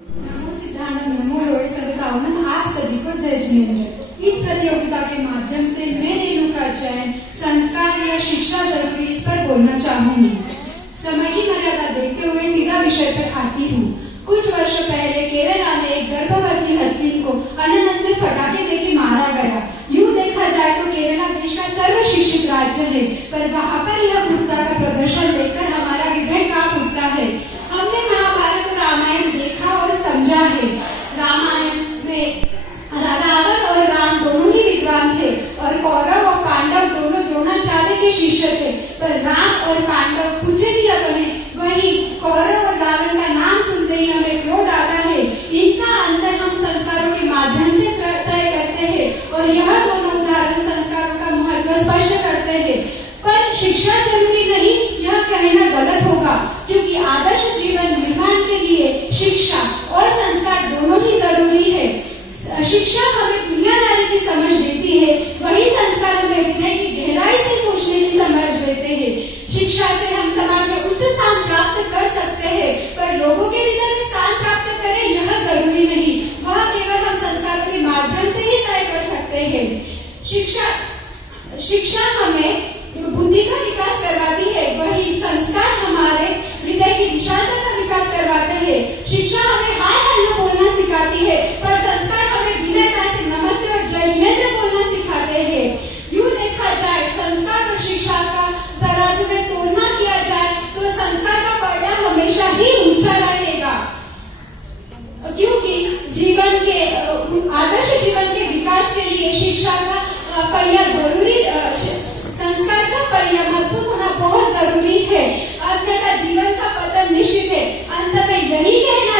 नमो सिद्धानंद, नमो लोहे सर्वसावनम। आप सभी को जय जिनेंद्र। इस प्रतियोगिता के माध्यम से मैं रेणुका जैन संस्कार या शिक्षा जरूरी इस पर बोलना चाहूंगी। समय की मर्यादा देखते हुए सीधा विषय पर आती हूँ। कुछ वर्षों पहले केरला में एक गर्भवती हत्ती को अनानास में फटाके देके मारा गया। यूँ देखा जाए तो केरला देश का सर्व शिक्षित राज्य है, पर वहाँ पर यह क्रूरता का प्रदर्शन देखकर हमारा हृदय कांप उठता है। हमने महाभारत और रामायण देखा और समझा है। रामायण में रावण और राम दोनों ही विद्वान थे और कौरव और पांडव दोनों द्रोणाचार्य के शिष्य थे, पर राम और पांडव पूछे दिया बने। वही कौरव और रावण का नाम सुनते ही हमें क्रोध आता है। इनका अंतर हम संस्कारों के माध्यम से तय करते हैं और यह दोनों उदाहरण संस्कारों का महत्व स्पष्ट करते हैं। पर शिक्षा जरूरी नहीं, यह कहना गलत होगा, क्योंकि आदर्श जीवन निर्माण के लिए शिक्षा और संस्कार दोनों ही जरूरी है। शिक्षा हमें दुनियादारी की समझ देती है, वही संस्कार हमें हृदय की गहराई से सोचने की समझ देते हैं। शिक्षा से हम समाज में उच्च स्थान प्राप्त कर सकते हैं, पर लोगों के हृदय में स्थान प्राप्त करें यह जरूरी नहीं। वह केवल हम संस्कारों के माध्यम से ही तय कर सकते हैं। शिक्षा हमें बुद्धि का विकास करवाती है, वही संस्कार हमारे हृदय की विशालता का विकास करवाते हैं। शिक्षा हमें हाय हेलो बोलना सिखाती है, पर संस्कार हमें विनम्रता से नमस्ते और जय जिनेंद्र बोलना सिखाते हैं। यूँ देखा जाए संस्कार और शिक्षा का तराजू में तोलना किया जाए तो संस्कार का पलड़ा हमेशा ही ऊंचा रहेगा, क्योंकि जीवन के आदर्श जीवन के विकास के लिए शिक्षा का पहिया जरूरी, संस्कार का पहिया मजबूत होना बहुत जरूरी है। अन्यथा जीवन का पतन निश्चित है। अंत में यही कहना